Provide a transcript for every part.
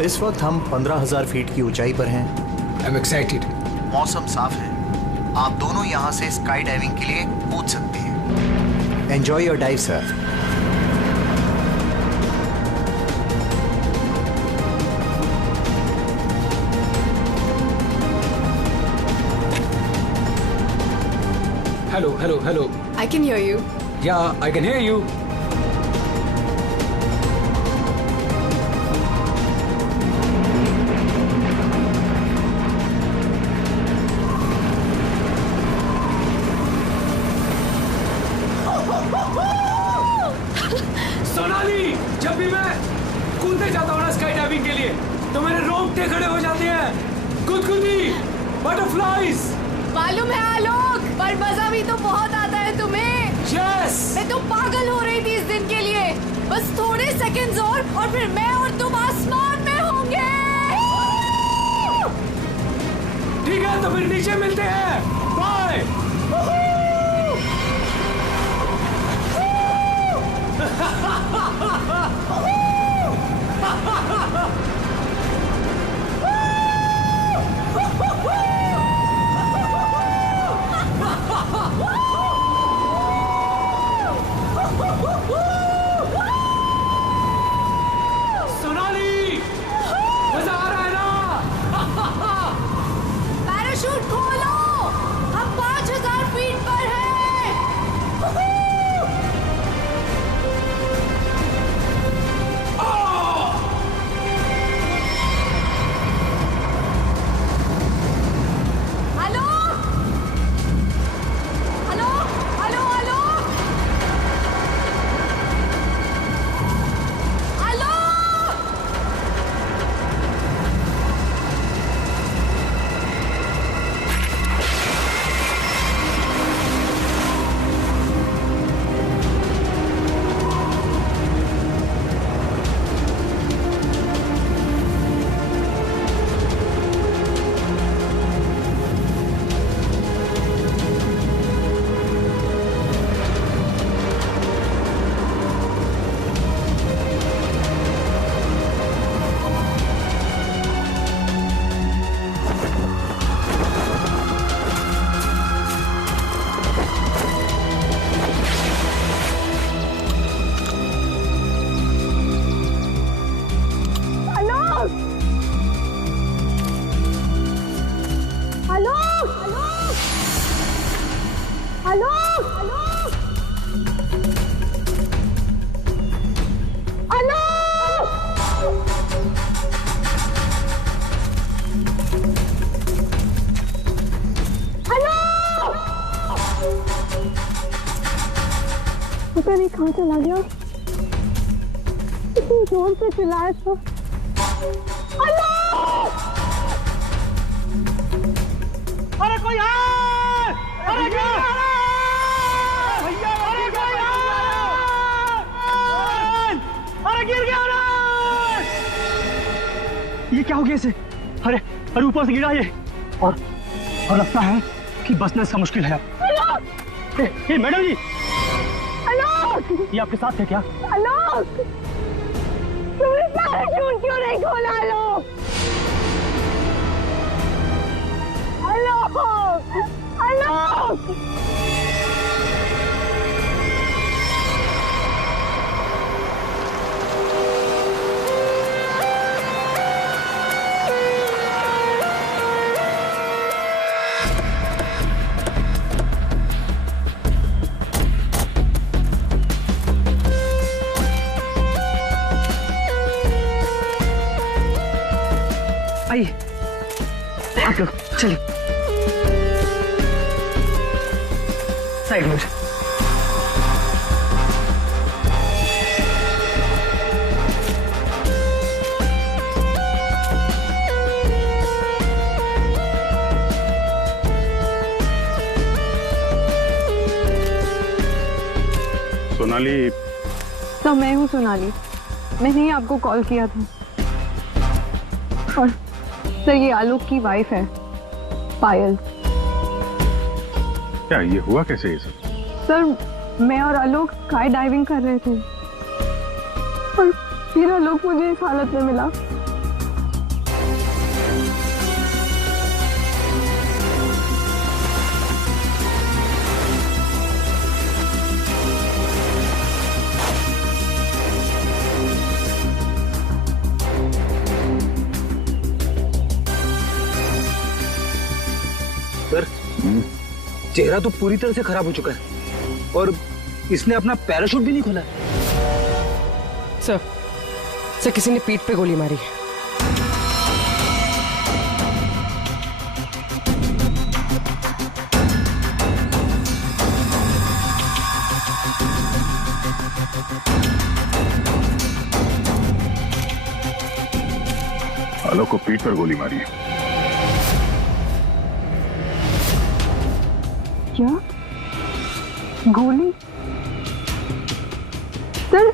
इस वक्त हम 15,000 फीट की ऊंचाई पर हैं। I'm excited. मौसम साफ है, आप दोनों यहाँ से स्काई डाइविंग के लिए कूद सकते हैं। Enjoy your dive sir. Hello. I can hear you. Yeah, I can hear you. Sonali, जब भी मैं कूदने जाता हूँ ना स्काई डाइविंग के लिए, तो मेरे रोंगटे खड़े हो जाते हैं। गुदगुदी, बटरफ्लाइज। मालूम है आलोक, पर मजा भी तो बहुत आता है तुम्हें। Yes. मैं तो पागल हो रही थी इस दिन के लिए। बस थोड़े सेकंड्स और फिर मैं और तुम आसमान में होंगे। ठीक है, तो फिर नीचे मिलते हैं। बाय। सोनाली, मजा आ रहा है ना? पैराशूट खोलो, हम 5,000 फीट पर हैं। Hello hello hello hello hello. पता नहीं कहाँ चला गया। इतनी जोर से चिल्लाया था। अरे कोई है! अरे क्या? भैया, अरे कोई है! अरे गिर गया रे! ये क्या हो गया इसे? अरे ऊपर से गिरा ये और लगता है कि बचना इसका मुश्किल है। ए, मैडम जी, ये आपके साथ है क्या? आलोक, तुमने पैराशूट क्यों नहीं खोला? आलोक, आलोक, आलोक। आइए, आप लोग चलिए साइड में। सोनाली। तो मैं हूँ सोनाली, मैंने ही आपको कॉल किया था। और सर, ये आलोक की वाइफ है, पायल। क्या ये हुआ कैसे ये सब? सर, मैं और आलोक स्काई डाइविंग कर रहे थे और फिर आलोक मुझे इस हालत में मिला। चेहरा तो पूरी तरह से खराब हो चुका है और इसने अपना पैराशूट भी नहीं खोला है। सर किसी ने पीठ पे गोली मारी है। आलोक को पीठ पर गोली मारी है। क्या? गोली? सर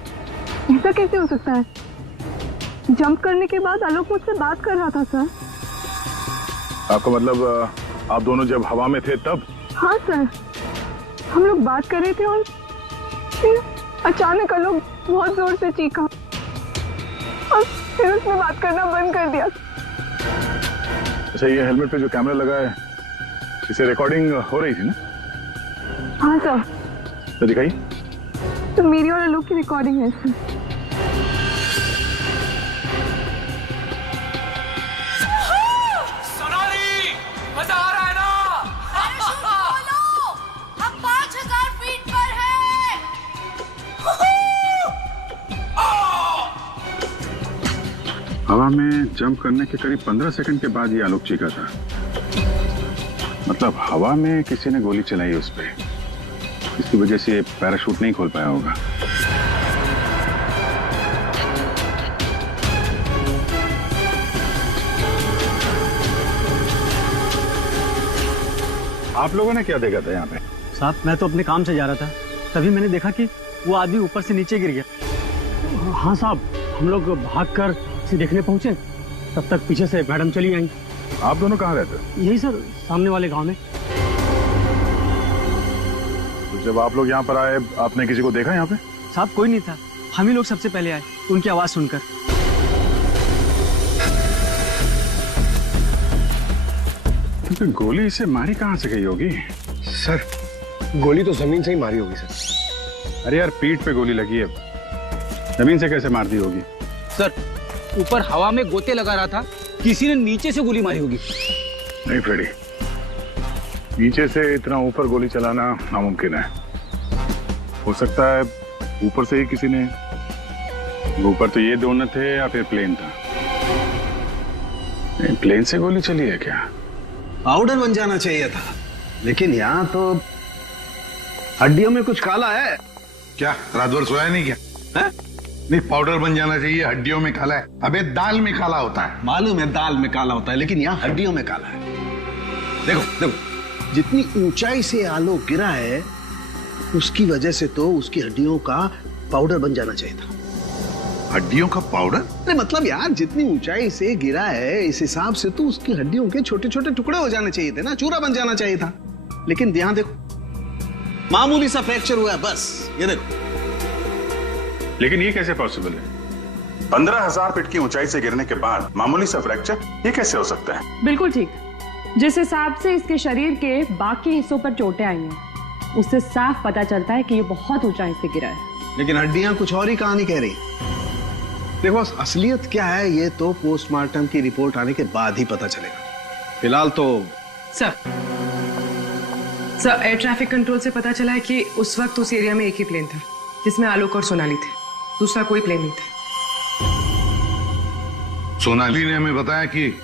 ऐसा कैसे हो सकता है? जंप करने के बाद आलोक मुझसे बात कर रहा था सर। आपका मतलब आप दोनों जब हवा में थे तब? हाँ सर, हम लोग बात कर रहे थे और फिर अचानक आलोक बहुत जोर से चीखा और फिर उसने बात करना बंद कर दिया। अच्छा, ये हेलमेट पे जो कैमरा लगा है इसे रिकॉर्डिंग हो रही थी ना? हाँ सर। तो दिखाइए। तो मेरी और आलोक की रिकॉर्डिंग है सर। सोनाली, मजा आ रहा है ना? पैराशूट खोलो, हम 5000 फीट पर हैं। हवा में जंप करने के करीब 15 सेकंड के बाद ये आलोक चीखा था। मतलब हवा में किसी ने गोली चलाई उस पे, इसकी वजह से ये पैराशूट नहीं खोल पाया होगा। आप लोगों ने क्या देखा था यहाँ पे? साहब मैं तो अपने काम से जा रहा था, तभी मैंने देखा कि वो आदमी ऊपर से नीचे गिर गया। हाँ साहब, हम लोग भागकर इसे देखने पहुंचे, तब तक पीछे से मैडम चली आई। आप दोनों कहाँ रहते हो? यही सर, सामने वाले गांव में। तो जब आप लोग यहाँ पर आए, आपने किसी को देखा यहाँ पे? साहब कोई नहीं था, हम ही लोग सबसे पहले आए उनकी आवाज सुनकर। तो गोली इसे मारी कहाँ से गई होगी? सर गोली तो जमीन से ही मारी होगी सर। अरे यार, पीठ पे गोली लगी है, जमीन से कैसे मार दी होगी? सर ऊपर हवा में गोते लगा रहा था, किसी ने नीचे से गोली मारी होगी। नहीं फ्रेडी, नीचे से इतना ऊपर गोली चलाना नामुमकिन है। हो सकता है ऊपर से ही किसी ने, ऊपर तो ये दोनों थे या फिर प्लेन था। प्लेन से गोली चली है क्या? पाउडर बन जाना चाहिए था, लेकिन यहाँ तो हड्डियों में कुछ काला है। क्या रात भर सोया नहीं क्या? है? नहीं, पाउडर बन जाना चाहिए, हड्डियों में काला है। अबे दाल में काला होता है। मालूम है दाल में काला होता है, लेकिन यहाँ हड्डियों में काला है। देखो देखो, जितनी ऊंचाई से आलोक गिरा है उसकी वजह से तो उसकी हड्डियों का पाउडर बन जाना चाहिए था। हड्डियों का पाउडर? नहीं मतलब यार, जितनी ऊंचाई से गिरा है इस हिसाब से तो उसकी हड्डियों के छोटे छोटे टुकड़े हो जाने चाहिए थे ना, चूरा बन जाना चाहिए था। लेकिन यहाँ देखो, मामूली सा फ्रैक्चर हुआ है बस, ये देखो। लेकिन ये कैसे पॉसिबल है? 15,000 फीट की ऊंचाई से गिरने के बाद मामूली सा फ्रैक्चर, ये कैसे हो सकता है? बिल्कुल ठीक। जिस हिसाब से इसके शरीर के बाकी हिस्सों पर चोटें आई हैं, उससे साफ पता चलता है कि ये बहुत ऊंचाई से गिरा है। लेकिन हड्डियां कुछ और ही कहानी कह रही। देखो असलियत क्या है ये तो पोस्टमार्टम की रिपोर्ट आने के बाद ही पता चलेगा। फिलहाल तो सर एयर ट्रैफिक कंट्रोल से पता चला है कि उस वक्त उस एरिया में एक ही प्लेन था जिसमें आलोक और सोनाली थे, दूसरा कोई प्लेन नहीं था। सोनाली ने हमें बताया कि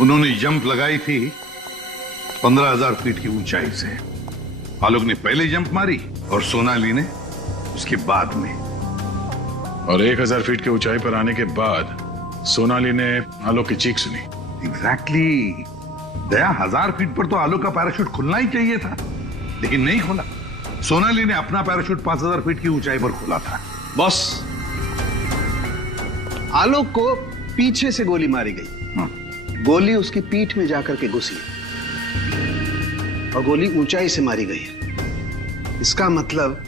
उन्होंने जंप लगाई थी 15,000 फीट की ऊंचाई से। आलोक ने पहले जंप मारी और सोनाली ने उसके बाद में। और 1,000 फीट की ऊंचाई पर आने के बाद सोनाली ने आलोक की चीख सुनी। एग्जैक्टली। दया, 1000 फीट पर तो आलोक का पैराशूट खुलना ही चाहिए था, लेकिन नहीं खोला। सोनाली ने अपना पैराशूट 5,000 फीट की ऊंचाई पर खोला था। बॉस, आलोक को पीछे से गोली मारी गई। गोली उसकी पीठ में जाकर के घुसी और गोली ऊंचाई से मारी गई है। इसका मतलब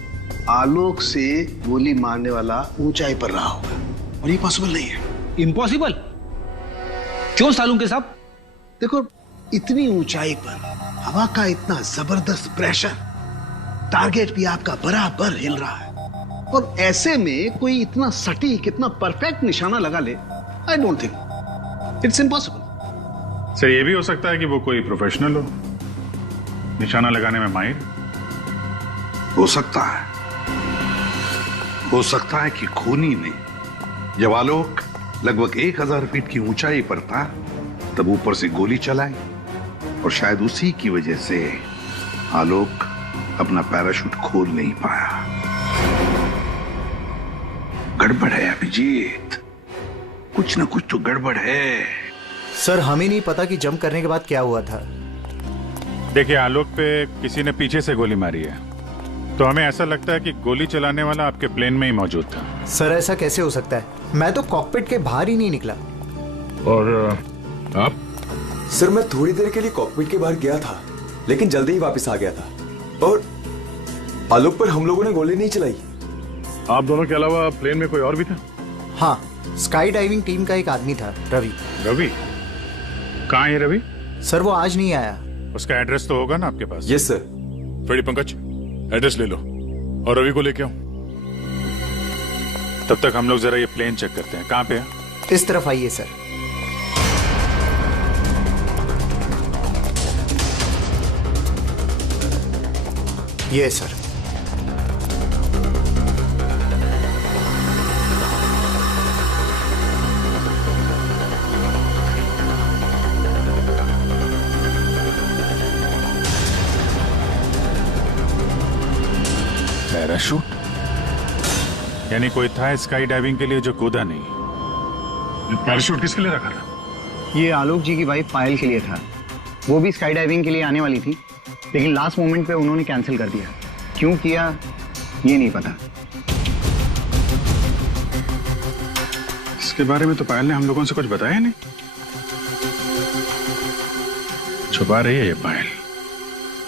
आलोक से गोली मारने वाला ऊंचाई पर रहा होगा, और ये पॉसिबल नहीं है। इम्पॉसिबल? क्यों सालूम के साहब? देखो, इतनी ऊंचाई पर हवा का इतना जबरदस्त प्रेशर, टारगेट भी आपका बराबर हिल रहा है, और ऐसे में कोई इतना सटीक, इतना परफेक्ट निशाना लगा ले, I don't think, it's impossible. Sir, ये भी हो सकता है कि वो कोई प्रोफेशनल हो, निशाना लगाने में माहिर। हो सकता है कि खूनी ने जब आलोक लगभग 1000 फीट की ऊंचाई पर था तब ऊपर से गोली चलाई और शायद उसी की वजह से आलोक अपना पैराशूट खोल नहीं पाया। गड़बड़ है अभिजीत, कुछ ना कुछ तो गड़बड़ है। सर हमें नहीं पता कि जंप करने के बाद क्या हुआ था। देखिए, आलोक पे किसी ने पीछे से गोली मारी है, तो हमें ऐसा लगता है कि गोली चलाने वाला आपके प्लेन में ही मौजूद था। सर ऐसा कैसे हो सकता है? मैं तो कॉकपिट के बाहर ही नहीं निकला। और आप? सर मैं थोड़ी देर के लिए कॉकपिट के बाहर गया था, लेकिन जल्दी ही वापस आ गया था और आलोक पर हम लोगों ने गोली नहीं चलाई। आप दोनों के अलावा प्लेन में कोई और भी था? हाँ, स्काई डाइविंग टीम का एक आदमी था, रवि। रवि? कहाँ है रवि? सर वो आज नहीं आया। उसका एड्रेस तो होगा ना आपके पास? Yes sir. Freddy Pankaj, address ले लो और रवि को लेके आओ। तब तक हम लोग जरा ये प्लेन चेक करते हैं। कहाँ पे है? इस तरफ आइए सर। ये सर। पैराशूट? यानी कोई था स्काई डाइविंग के लिए जो कूदा नहीं। पैराशूट किसके लिए रखा था? ये आलोक जी की वाइफ पायल के लिए था। वो भी स्काई डाइविंग के लिए आने वाली थी, लेकिन लास्ट मोमेंट पे उन्होंने कैंसिल कर दिया। क्यों किया ये नहीं पता। इसके बारे में तो पायल ने हम लोगों से कुछ बताया नहीं। छुपा रही है ये पायल।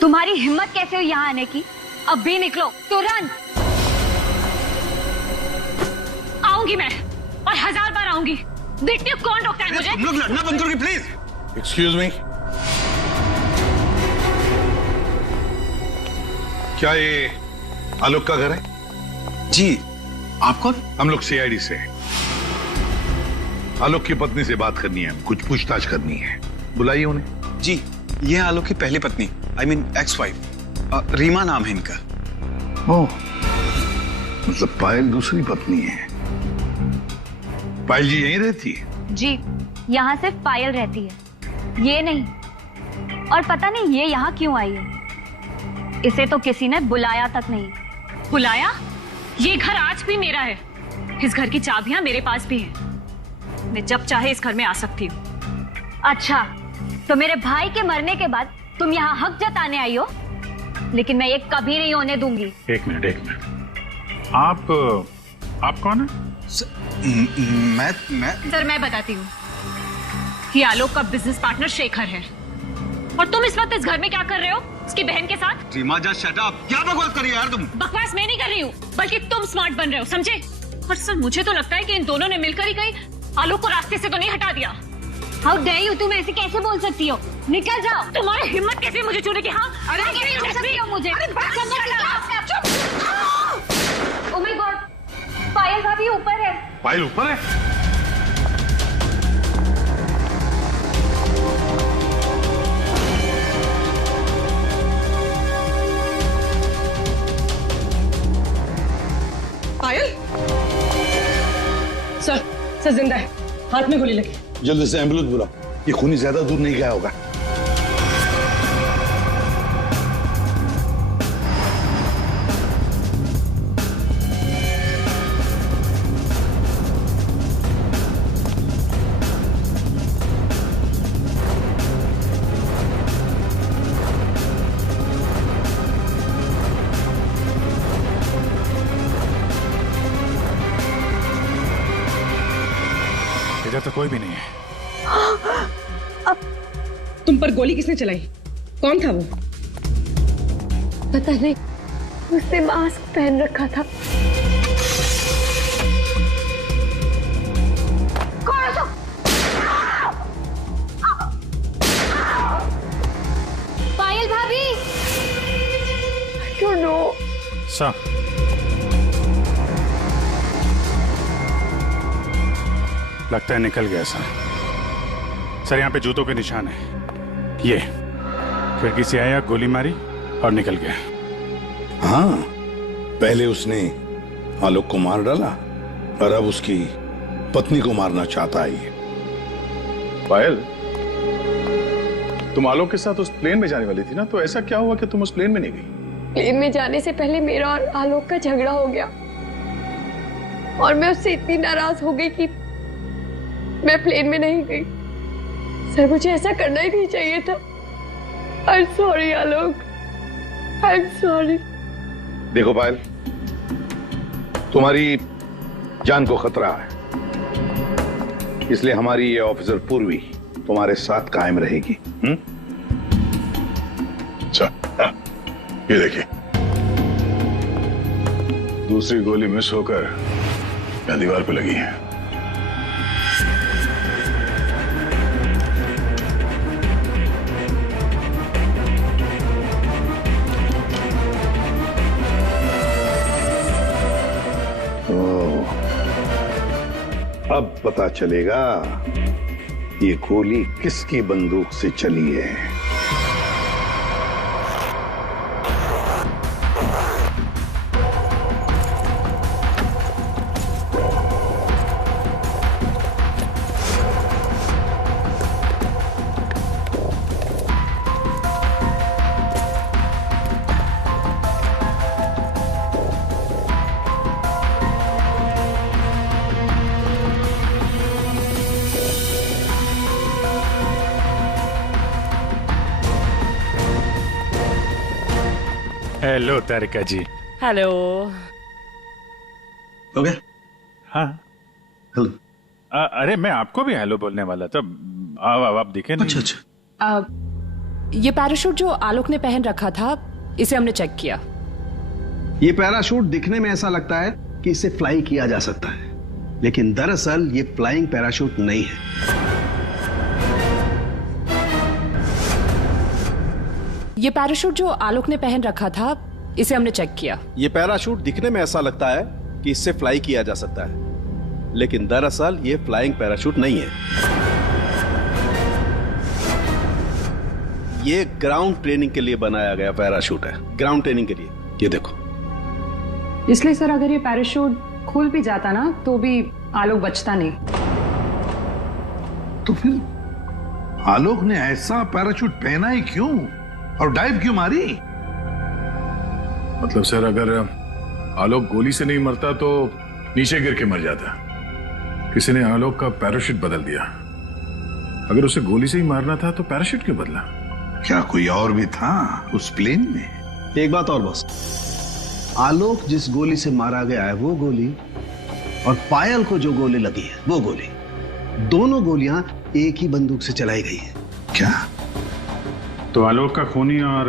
तुम्हारी हिम्मत कैसे हुई यहाँ आने की? अब भी निकलो तुरंत। आऊंगी मैं और 1000 बार आऊंगी। देखती हूँ कौन रोकता है मुझे। तुम लोग लड़ना बंद करोगे प्लीज? एक्सक्यूज मी, क्या ये आलोक का घर है? जी। आप कौन? हम लोग सीआईडी से। आलोक की पत्नी से बात करनी है, कुछ पूछताछ करनी है। बुलाइए उन्हें। जी, ये आलोक की पहली पत्नी, I mean ex wife, Reema नाम है इनका। ओह, मतलब पायल दूसरी पत्नी है। पायल जी यहीं रहती है? जी, यहाँ सिर्फ पायल रहती है, ये नहीं। और पता नहीं ये यहाँ क्यों आई है। इसे तो किसी ने बुलाया तक नहीं। बुलाया? ये घर आज भी मेरा है। इस घर की चाबियां मेरे पास भी हैं। मैं जब चाहे इस घर में आ सकती हूँ। अच्छा, तो मेरे भाई के मरने के बाद तुम यहाँ हक जताने आई हो, लेकिन मैं ये कभी नहीं होने दूंगी। एक मिनट। आप कौन है? मैं सर मैं बताती हूँ। ये आलोक का बिजनेस पार्टनर शेखर है। और तुम इस वक्त इस घर में क्या कर रहे हो उसकी बहन के साथ? Reema just shut up. क्या बकवास कर रही है यार तुम? बकवास मैं नहीं कर रही हूँ, बल्कि तुम स्मार्ट बन रहे हो, समझे? और सर मुझे तो लगता है कि इन दोनों ने मिलकर ही कहीं आलोक को रास्ते से तो नहीं हटा दिया। हाउ डेयर यू, तुम ऐसे कैसे बोल सकती हो? निकल जाओ। तुम्हारी हिम्मत कैसे मुझे छूने की? हाँ, अरे कैसे छू सकती हो मुझे? ओह माय गॉड, पायल भाभी ऊपर है। पायल ऊपर है? पायल? सर जिंदा है, हाथ में गोली लगी। जल्दी से एम्बुलेंस बुलाओ, ये खूनी ज्यादा दूर नहीं गया होगा। इधर तो कोई भी नहीं है। अब तुम पर गोली किसने चलाई? कौन था वो? पता नहीं, उसने मास्क पहन रखा था। पायल भाभी। क्यों नो? सर लगता है निकल गया सर। सर यहाँ पे जूतों के निशान है। ये खिड़की से आया, गोली मारी और निकल गया। हाँ, पहले उसने आलोक को मार डाला और अब उसकी पत्नी को मारना चाहता है। पायल, तुम आलोक के साथ उस प्लेन में जाने वाली थी ना, तो ऐसा क्या हुआ कि तुम उस प्लेन में नहीं गई? प्लेन में जाने से पहले मेरा और आलोक का झगड़ा हो गया और मैं उससे इतनी नाराज हो गई कि मैं प्लेन में नहीं गई। सर, मुझे ऐसा करना ही नहीं चाहिए था। I am sorry Alok, I am sorry. देखो पायल, तुम्हारी जान को खतरा है, इसलिए हमारी ये ऑफिसर पूर्वी तुम्हारे साथ कायम रहेगी। अच्छा, ये देखिए, दूसरी गोली मिस होकर यहाँ दीवार पे लगी है। अब पता चलेगा ये गोली किसकी बंदूक से चली है। हेलो तारिका जी। हेलो। हो गया? हाँ। हेलो। अरे मैं आपको भी हेलो बोलने वाला था। आप दिखे नहीं। अच्छा अच्छा। ये पैराशूट जो आलोक ने पहन रखा था, इसे हमने चेक किया। ये पैराशूट दिखने में ऐसा लगता है कि इसे फ्लाई किया जा सकता है, लेकिन दरअसल ये फ्लाइंग पैराशूट नहीं है। ये पैराशूट जो आलोक ने पहन रखा था, इसे हमने चेक किया। ये पैराशूट दिखने में ऐसा लगता है कि इससे फ्लाई किया जा सकता है, लेकिन दरअसल ये फ्लाइंग पैराशूट नहीं है। ये ग्राउंड ट्रेनिंग के लिए बनाया गया पैराशूट है, ग्राउंड ट्रेनिंग के लिए। ये देखो। इसलिए सर, अगर ये पैराशूट खुल भी जाता ना, तो भी आलोक बचता नहीं। तो फिर आलोक ने ऐसा पैराशूट पहना ही क्यों और डाइव क्यों मारी? मतलब सर, अगर आलोक गोली से नहीं मरता तो नीचे गिर के मर जाता। किसी ने आलोक का पैराशूट बदल दिया। अगर उसे गोली से ही मारना था तो पैराशूट क्यों बदला? क्या कोई और भी था उस प्लेन में? एक बात और बॉस, आलोक जिस गोली से मारा गया है वो गोली और पायल को जो गोली लगी है वो गोली, दोनों गोलियां एक ही बंदूक से चलाई गई है। क्या? तो आलोक का खूनी और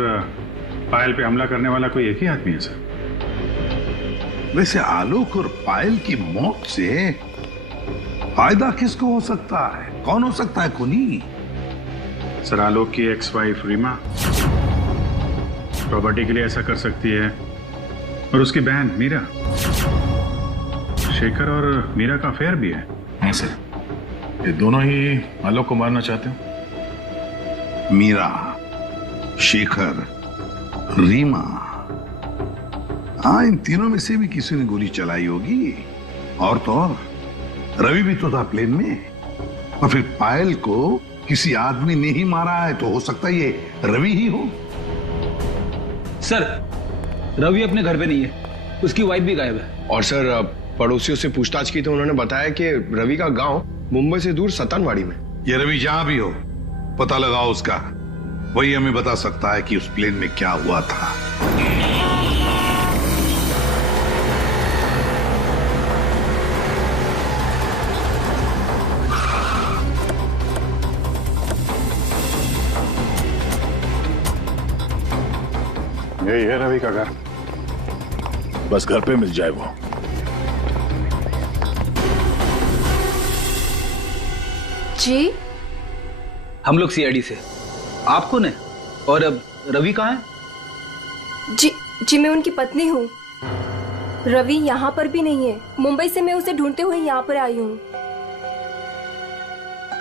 पायल पे हमला करने वाला कोई एक ही आदमी है सर? वैसे आलोक और पायल की मौत से फायदा किसको हो सकता है? कौन हो सकता है खूनी? सर, आलोक की एक्स वाइफ रीमा प्रॉपर्टी के लिए ऐसा कर सकती है, और उसकी बहन मीरा। शेखर और मीरा का अफेयर भी है। हाँ सर, ये दोनों ही आलोक को मारना चाहते हैं। मीरा, शेखर, रीमा, हाँ, इन तीनों में से भी किसी ने गोली चलाई होगी। और तो और रवि भी तो था प्लेन में, और फिर पायल को किसी आदमी ने ही मारा है, तो हो सकता है ये रवि ही हो। सर, रवि अपने घर पे नहीं है, उसकी वाइफ भी गायब है। और सर, पड़ोसियों से पूछताछ की तो उन्होंने बताया कि रवि का गांव मुंबई से दूर सतनवाड़ी में। ये रवि जहां भी हो, पता लगाओ उसका, वही हमें बता सकता है कि उस प्लेन में क्या हुआ था। यही है रवि का घर, बस घर पे मिल जाए वो। जी, हम लोग सीआईडी से। आप कौन है? और अब रवि कहाँ है? जी, मैं उनकी पत्नी हूँ। रवि यहाँ पर भी नहीं है। मुंबई से मैं उसे ढूंढते हुए यहाँ पर आई हूँ।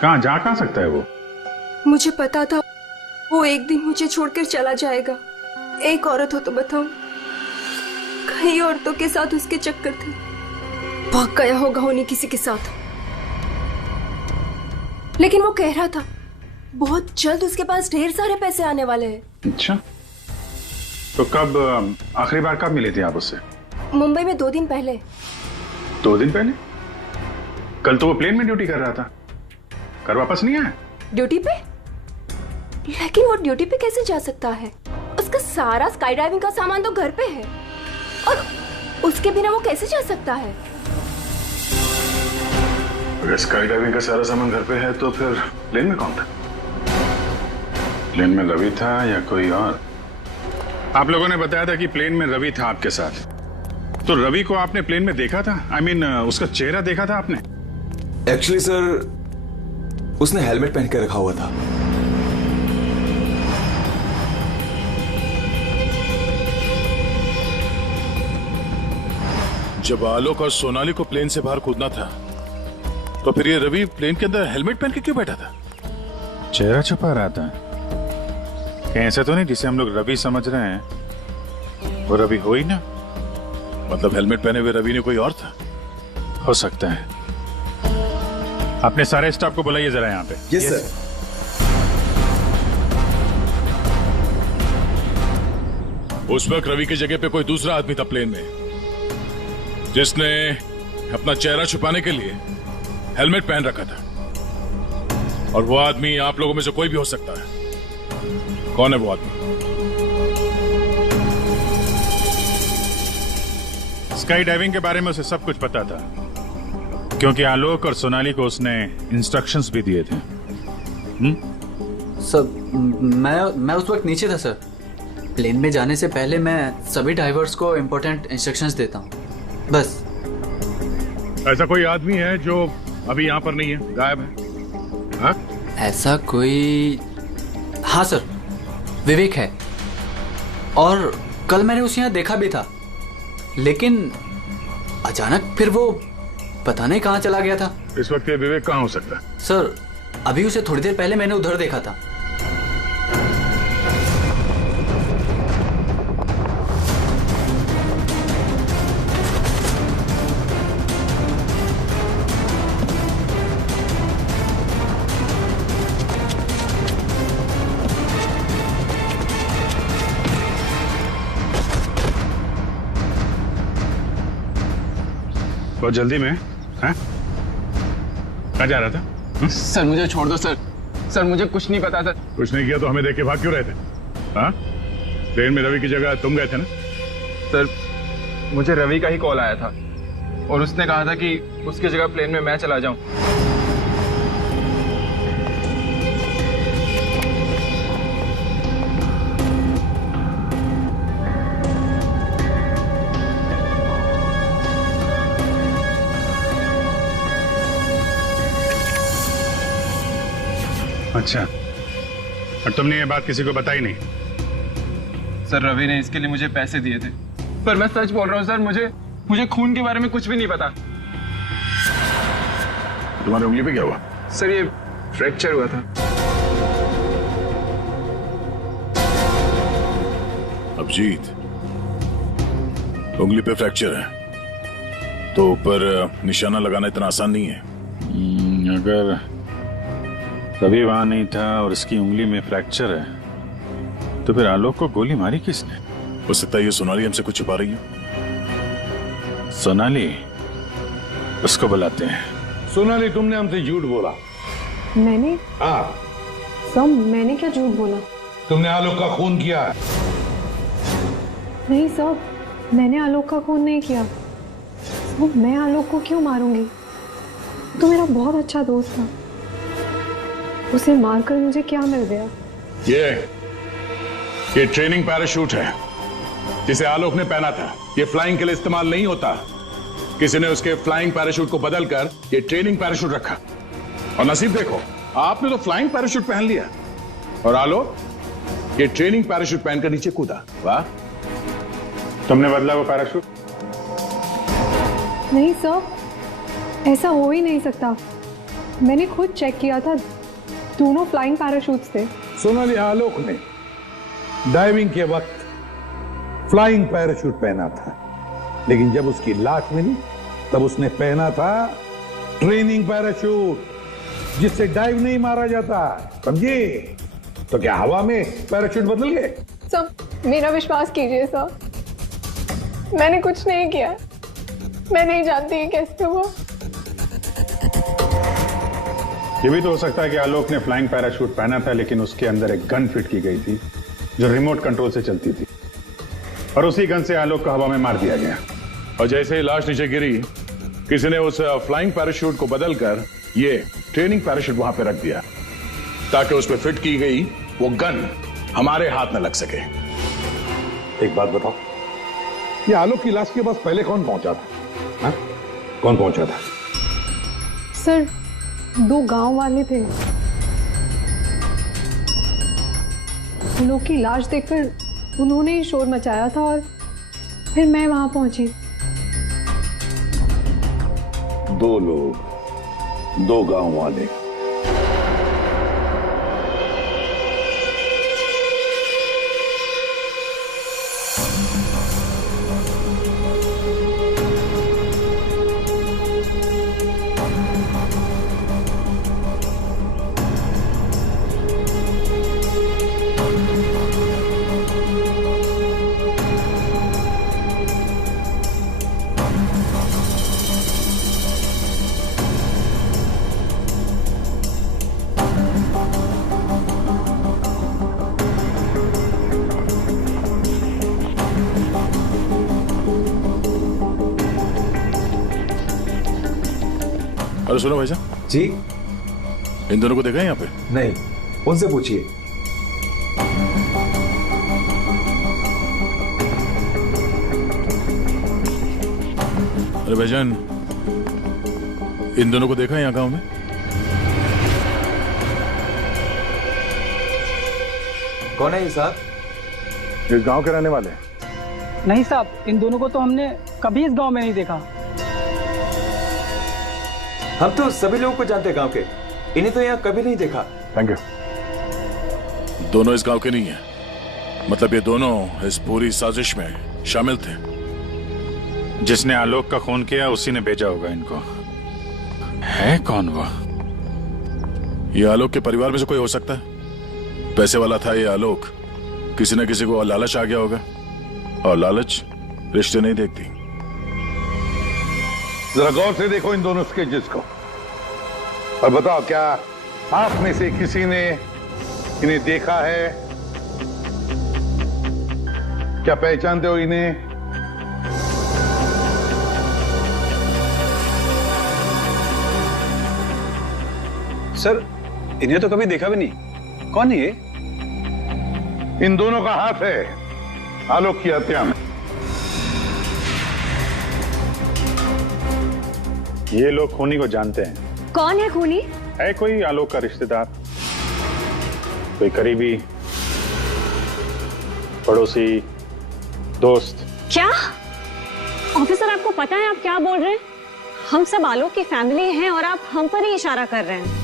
कहाँ जा सकता है वो? मुझे पता था वो वो एक दिन मुझे छोड़कर चला जाएगा। एक औरत हो तो बताऊं, कई औरतों के साथ उसके चक्कर थे, भाग गया होगा उन्हीं किसी के साथ। लेकिन वो कह रहा था बहुत जल्द उसके पास ढेर सारे पैसे आने वाले हैं। अच्छा, तो कब आखिरी बार कब मिली थी आप उससे? मुंबई में 2 दिन पहले। 2 दिन पहले? कल तो वो प्लेन में ड्यूटी कर रहा था, घर वापस नहीं आया? ड्यूटी पे? लेकिन वो ड्यूटी पे कैसे जा सकता है? उसका सारा स्काई डाइविंग का सामान तो घर पे है, और उसके बिना वो कैसे जा सकता है? अगर स्काई डाइविंग का सारा सामान घर पे है तो फिर प्लेन में कौन था? प्लेन में रवि था या कोई और? आप लोगों ने बताया था कि प्लेन में रवि था आपके साथ, तो रवि को आपने प्लेन में देखा था? I mean, उसका चेहरा देखा था आपने? एक्चुअली सर, उसने हेलमेट पहन के रखा हुआ था। जब आलोक और सोनाली को प्लेन से बाहर कूदना था, तो फिर ये रवि प्लेन के अंदर हेलमेट पहन के क्यों बैठा था? चेहरा छुपा रहा था? कहीं ऐसा तो नहीं जिसे हम लोग रवि समझ रहे हैं वो रवि हो ही ना? मतलब हेलमेट पहने हुए रवि ने कोई और था? हो सकता है। अपने सारे स्टाफ को बुलाइए जरा यहाँ पे। Yes sir. उस वक्त रवि की जगह पे कोई दूसरा आदमी था प्लेन में, जिसने अपना चेहरा छुपाने के लिए हेलमेट पहन रखा था, और वो आदमी आप लोगों में से कोई भी हो सकता है। कौन है वो आदमी? स्काई डाइविंग के बारे में उसे सब कुछ पता था, क्योंकि आलोक और सोनाली को उसने इंस्ट्रक्शंस भी दिए थे। सर, मैं उस वक्त नीचे था सर। प्लेन में जाने से पहले मैं सभी डाइवर्स को इंपॉर्टेंट इंस्ट्रक्शंस देता हूँ, बस। ऐसा कोई आदमी है जो अभी यहाँ पर नहीं है, गायब है? हाँ? ऐसा कोई? हाँ सर, विवेक है, और कल मैंने उसे यहाँ देखा भी था, लेकिन अचानक फिर वो पता नहीं कहाँ चला गया था। इस वक्त ये विवेक कहाँ हो सकता है? सर, अभी उसे थोड़ी देर पहले मैंने उधर देखा था। बहुत जल्दी में? हैं? कहाँ जा रहा था? सर मुझे छोड़ दो सर। सर मुझे कुछ नहीं पता सर। कुछ नहीं किया तो हमें देख के भाग क्यों रहे थे? हाँ? ट्रेन में रवि की जगह तुम गए थे ना? सर मुझे रवि का ही कॉल आया था, और उसने कहा था कि उसकी जगह प्लेन में मैं चला जाऊं। अच्छा, और तुमने ये बात किसी को बताई नहीं? सर रवि ने इसके लिए मुझे पैसे दिए थे, पर मैं सच बोल रहा हूँ सर, मुझे खून के बारे में कुछ भी नहीं पता। तुम्हारी उंगली पे क्या हुआ? सर ये फ्रैक्चर हुआ था। अभिजीत, उंगली पे फ्रैक्चर है तो ऊपर निशाना लगाना इतना आसान नहीं है। अगर रवि वहां नहीं था और इसकी उंगली में फ्रैक्चर है, तो फिर आलोक को गोली मारी किसने? हो सकता है ये सोनाली हमसे कुछ छुपा रही है। सोनाली, उसको बुलाते हैं। सोनाली, तुमने हमसे झूठ बोला। मैंने? हाँ। सब मैंने क्या झूठ बोला? तुमने आलोक का खून किया है। नहीं सब, मैंने आलोक का खून नहीं किया। सब, मैं आलोक को क्यों मारूंगी? तो मेरा बहुत अच्छा दोस्त था, उसे मारकर मुझे क्या मिल गया? ये ट्रेनिंग पैराशूट है जिसे आलोक ने पहना था। ये फ्लाइंग के लिए इस्तेमाल नहीं होता। किसी ने उसके फ्लाइंग पैराशूट को बदलकर ये ट्रेनिंग पैराशूट रखा, और नसीब देखो आपने तो फ्लाइंग पैराशूट पहन लिया, और आलोक ये ट्रेनिंग पैराशूट पहनकर नीचे कूदा। वाह, तुमने बदला वो पैराशूट? नहीं सर, ऐसा हो ही नहीं सकता। मैंने खुद चेक किया था, दोनों फ्लाइंग पैराशूट्स थे। सोनाली, आलोक ने डाइविंग के वक्त फ्लाइंग पैराशूट पहना था, लेकिन जब उसकी लाश मिली तब उसने पहना था ट्रेनिंग पैराशूट, जिससे डाइव नहीं मारा जाता। समझे? तो क्या हवा में पैराशूट बदल गए? सर, मेरा विश्वास कीजिए सर, मैंने कुछ नहीं किया। मैं नहीं जानती कैसे हुआ। ये भी तो हो सकता है कि आलोक ने फ्लाइंग पैराशूट पहना था, लेकिन उसके अंदर एक गन फिट की गई थी जो रिमोट कंट्रोल से चलती थी, और उसी गन से आलोक को हवा में मार दिया गया। और जैसे ही लाश नीचे गिरी, किसी ने उस फ्लाइंग पैराशूट को बदलकर ये ट्रेनिंग पैराशूट वहां पे रख दिया, ताकि उस पर फिट की गई वो गन हमारे हाथ में लग सके। एक बात बताओ, ये आलोक की लाश के पास पहले कौन पहुंचा था? हा? कौन पहुंचा था? सर, 2 गांव वाले थे। आलोक की लाश देखकर उन्होंने ही शोर मचाया था और फिर मैं वहां पहुंची। 2 लोग, 2 गांव वाले। अरे सुनो भाईजान जी, इन दोनों को देखा है यहाँ पे? नहीं, उनसे पूछिए। अरे भाईजान, इन दोनों को देखा है यहाँ गांव में? कौन है ये साहब? इस गांव के रहने वाले? नहीं साहब, इन दोनों को तो हमने कभी इस गांव में नहीं देखा। हम तो सभी लोगों को जानते हैं गांव के, इन्हें तो यहाँ कभी नहीं देखा। Thank you. दोनों इस गांव के नहीं है, मतलब ये दोनों इस पूरी साजिश में शामिल थे। जिसने आलोक का खून किया उसी ने भेजा होगा इनको। है कौन वो? ये आलोक के परिवार में से कोई हो सकता है। पैसे वाला था ये आलोक, किसी न किसी को लालच आ गया होगा, और लालच रिश्ते नहीं देखती। जरा गौर से देखो इन दोनों स्केचेस को और बताओ, क्या आप में से किसी ने इन्हें देखा है? क्या पहचानते हो इन्हें? सर, इन्हें तो कभी देखा भी नहीं। कौन है ये? इन दोनों का हाथ है आलोक की हत्या में। ये लोग खूनी को जानते हैं। कौन है खूनी? है कोई आलोक का रिश्तेदार, कोई करीबी, पड़ोसी, दोस्त। क्या ऑफिसर, आपको पता है आप क्या बोल रहे हैं? हम सब आलोक की फैमिली हैं और आप हम पर ही इशारा कर रहे हैं।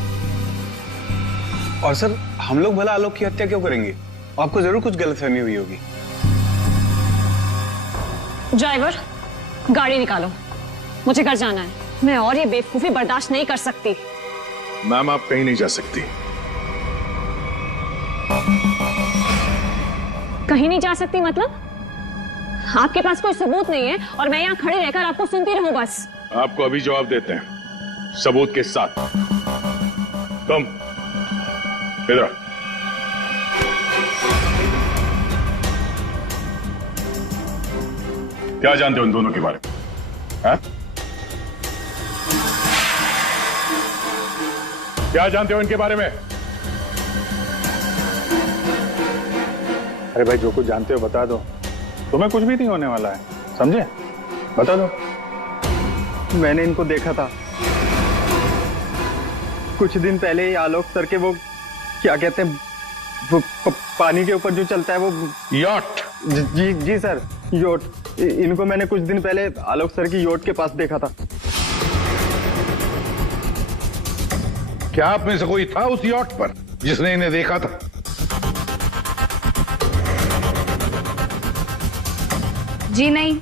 और सर, हम लोग भला आलोक की हत्या क्यों करेंगे? आपको जरूर कुछ गलतफहमी हुई होगी। ड्राइवर, गाड़ी निकालो, मुझे घर जाना है। मैं और ये बेवकूफी बर्दाश्त नहीं कर सकती। मैम, आप कहीं नहीं जा सकती। कहीं नहीं जा सकती मतलब? आपके पास कोई सबूत नहीं है और मैं यहाँ खड़े रहकर आपको सुनती रहूं बस? आपको अभी जवाब देते हैं, सबूत के साथ। तुम इधर आओ। क्या जानते हो इन दोनों के बारे में? हाँ? क्या जानते हो इनके बारे में? अरे भाई, जो कुछ जानते हो बता दो, तुम्हें कुछ भी नहीं होने वाला है, समझे? बता दो। मैंने इनको देखा था कुछ दिन पहले ही। आलोक सर के वो क्या कहते हैं, वो पानी के ऊपर जो चलता है वो यॉट। जी सर, योट। इनको मैंने कुछ दिन पहले आलोक सर की योट के पास देखा था। क्या आप में से कोई था उस यॉट पर? जिसने इन्हें देखा था? जी नहीं,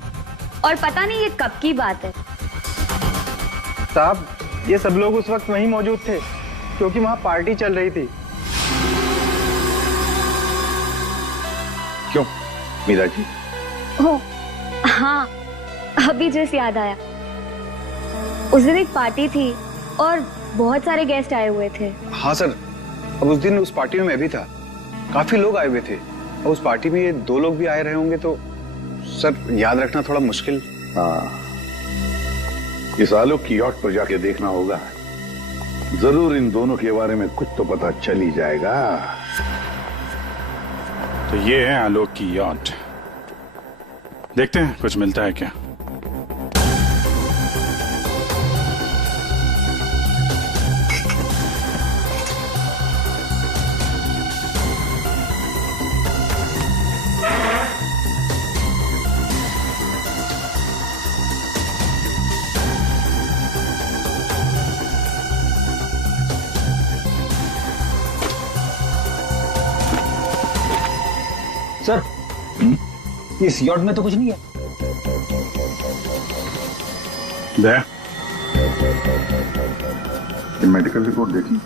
और पता नहीं ये कब की बात है। साहब, ये सब लोग उस वक्त वहीं मौजूद थे क्योंकि वहां पार्टी चल रही थी। क्यों मीरा जी? ओ, हाँ, अभी जस्ट याद आया। उस दिन एक पार्टी थी और बहुत सारे गेस्ट आए हुए थे। हाँ सर, अब उस दिन उस पार्टी में मैं भी था, काफी लोग आए हुए थे और उस पार्टी में ये 2 लोग भी आए रहे होंगे, तो सर याद रखना थोड़ा मुश्किल। हाँ, इस आलोक की यॉट पर जाके देखना होगा, जरूर इन दोनों के बारे में कुछ तो पता चल ही जाएगा। तो ये है आलोक की यॉट, देखते हैं कुछ मिलता है क्या। सर, इस यॉट में तो कुछ नहीं है। दया, ये मेडिकल रिपोर्ट देखी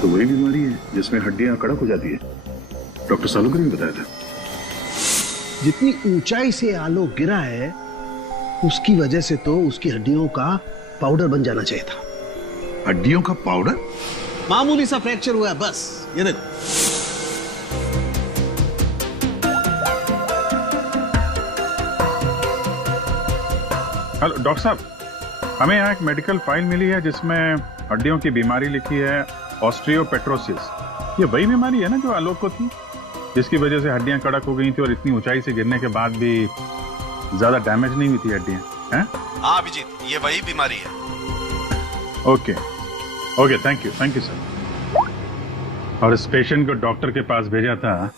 तो वही बीमारी है जिसमें हड्डियां कड़क हो जाती है। डॉक्टर सालुकर ने बताया था। जितनी ऊंचाई से आलोक गिरा है उसकी वजह से तो उसकी हड्डियों का पाउडर बन जाना चाहिए था। हड्डियों का पाउडर? मामूली सा फ्रैक्चर हुआ है बस, ये देखो। हेलो डॉक्टर साहब, हमें यहाँ एक मेडिकल फाइल मिली है जिसमें हड्डियों की बीमारी लिखी है, ऑस्टियोपेट्रोसिस। ये वही बीमारी है ना जो आलोक को थी, जिसकी वजह से हड्डियां कड़क हो गई थी और इतनी ऊंचाई से गिरने के बाद भी ज्यादा डैमेज नहीं हुई थी हड्डियां, हैं? हाँ अभिजीत, ये वही बीमारी है। Okay okay, thank you sir. और इस पेशेंट को डॉक्टर के पास भेजा था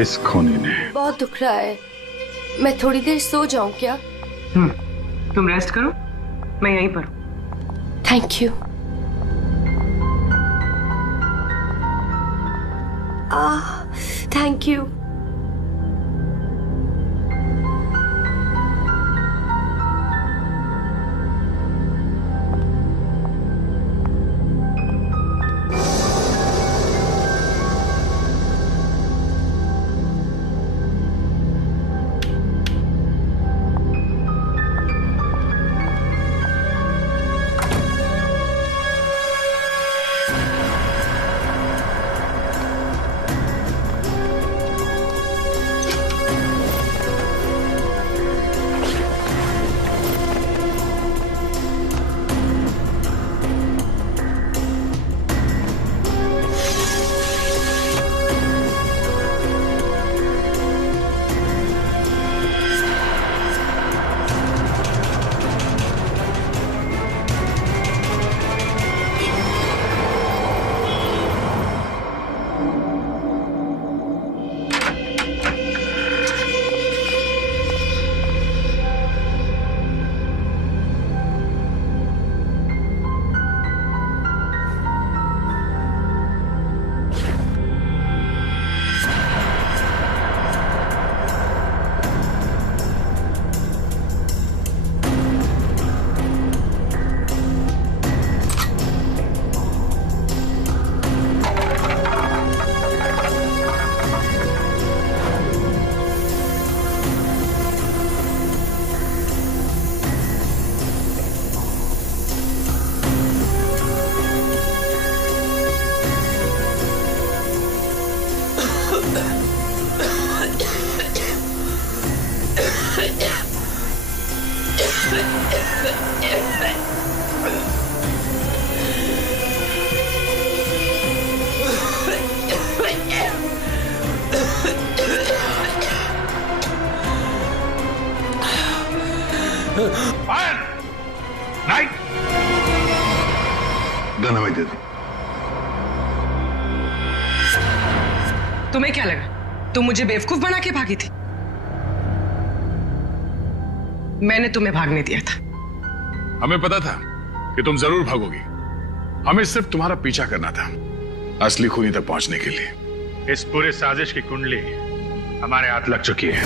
इस खूनी ने। बहुत दुख रहा है, मैं थोड़ी देर सो जाऊं क्या? तुम रेस्ट करो, मैं यहीं पर। Thank you. Thank you. Gun हमें दे दो। तुम्हें क्या लगा तुम मुझे बेवकूफ बना के भागी थी? मैंने तुम्हें भागने दिया था। हमें पता था कि तुम जरूर भागोगी। हमें सिर्फ तुम्हारा पीछा करना था असली खूनी तक पहुंचने के लिए। इस पूरे साजिश की कुंडली हमारे हाथ लग चुकी है।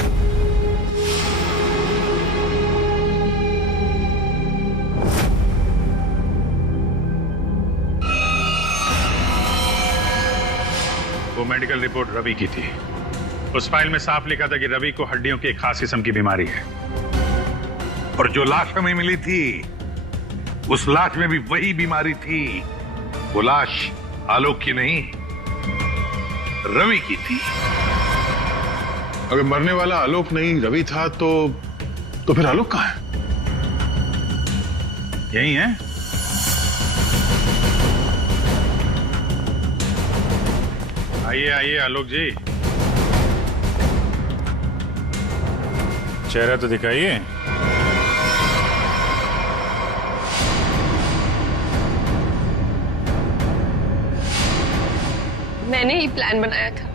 वो मेडिकल रिपोर्ट रवि की थी। उस फाइल में साफ लिखा था कि रवि को हड्डियों की एक खास किस्म की बीमारी है। और जो लाश हमें मिली थी उस लाश में भी वही बीमारी थी। वो लाश आलोक की नहीं, रवि की थी। अगर मरने वाला आलोक नहीं रवि था तो फिर आलोक कहां है? यही है। आइए आइए आलोक जी, चेहरा तो दिखाइए। मैंने ही प्लान बनाया था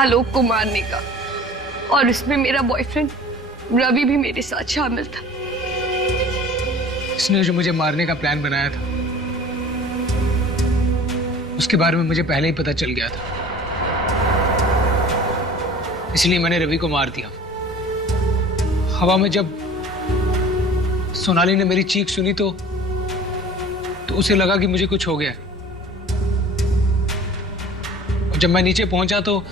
आलोक को मारने का, और इसमें मेरा बॉयफ्रेंड रवि भी मेरे साथ शामिल था। इसने जो मुझे मारने का प्लान बनाया था उसके बारे में मुझे पहले ही पता चल गया था, इसलिए मैंने रवि को मार दिया। हवा में जब सोनाली ने मेरी चीख सुनी तो उसे लगा कि मुझे कुछ हो गया। और जब मैं नीचे पहुंचा तो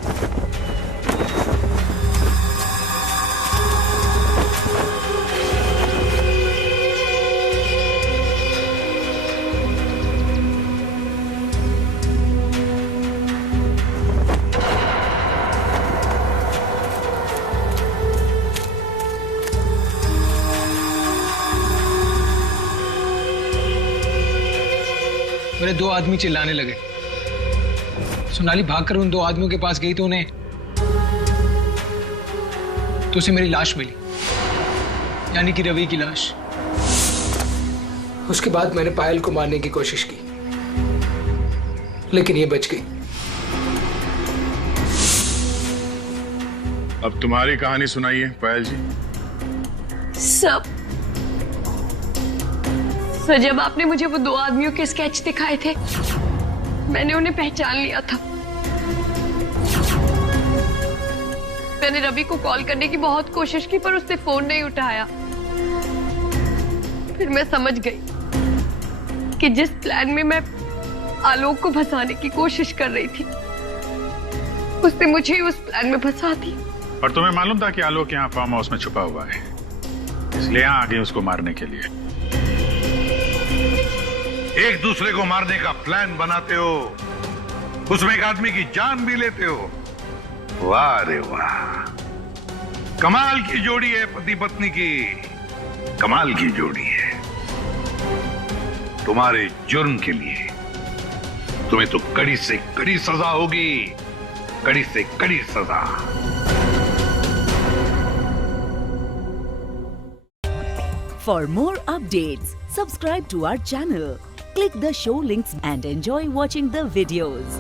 मेरे दो आदमी चिल्लाने लगे। सोनाली भागकर उन दो आदमियों के पास गई तो उसे मेरी लाश मिली, यानी कि रवि की लाश। उसके बाद मैंने पायल को मारने की कोशिश की, लेकिन ये बच गई। अब तुम्हारी कहानी सुनाइए पायल जी। सब सर, जब आपने मुझे वो दो आदमियों के स्केच दिखाए थे मैंने उन्हें पहचान लिया था। मैंने रवि को कॉल करने की बहुत कोशिश की पर उसने फोन नहीं उठाया। फिर मैं समझ गई कि जिस प्लान में मैं आलोक को फंसाने की कोशिश कर रही थी उसने मुझे ही उस प्लान में फंसा दी। और तुम्हें मालूम था कि आलोक यहाँ फार्म हाउस में छुपा हुआ है, इसलिए यहाँ आ गए उसको मारने के लिए। एक दूसरे को मारने का प्लान बनाते हो, उसमें एक आदमी की जान भी लेते हो। वाह रे वाह, कमाल की जोड़ी है पति पत्नी की, कमाल की जोड़ी है। तुम्हारे जुर्म के लिए तुम्हें तो कड़ी से कड़ी सजा होगी, कड़ी से कड़ी सजा। For more updates, subscribe to our channel, click the show links and enjoy watching the videos.